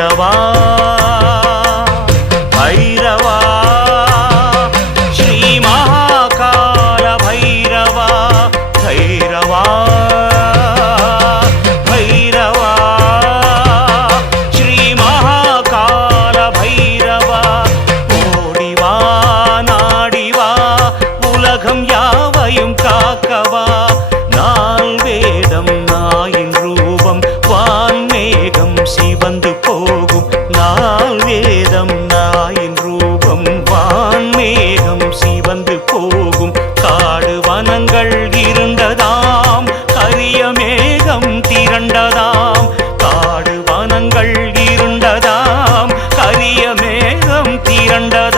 பைரவா பைரவா ஸ்ரீ மகாகால பைரவா பைரவா பைரவா ஸ்ரீ மகாகால பைரவா ஓடிவா நாடிவா உலகம் யாவையும் காக்கவா நால் வேதம் நாயின் ரூபம் வான்மேகம் சிவந்து போகும் நால் வேதம் நாயின் ரூபம் வான்மேகம் சிவந்து போகும் காடு வனங்கள் இருண்டதாம் கரிய மேகம் திரண்டதாம் காடு வனங்கள் இருண்டதாம் கரிய மேகம் திரண்டதாம்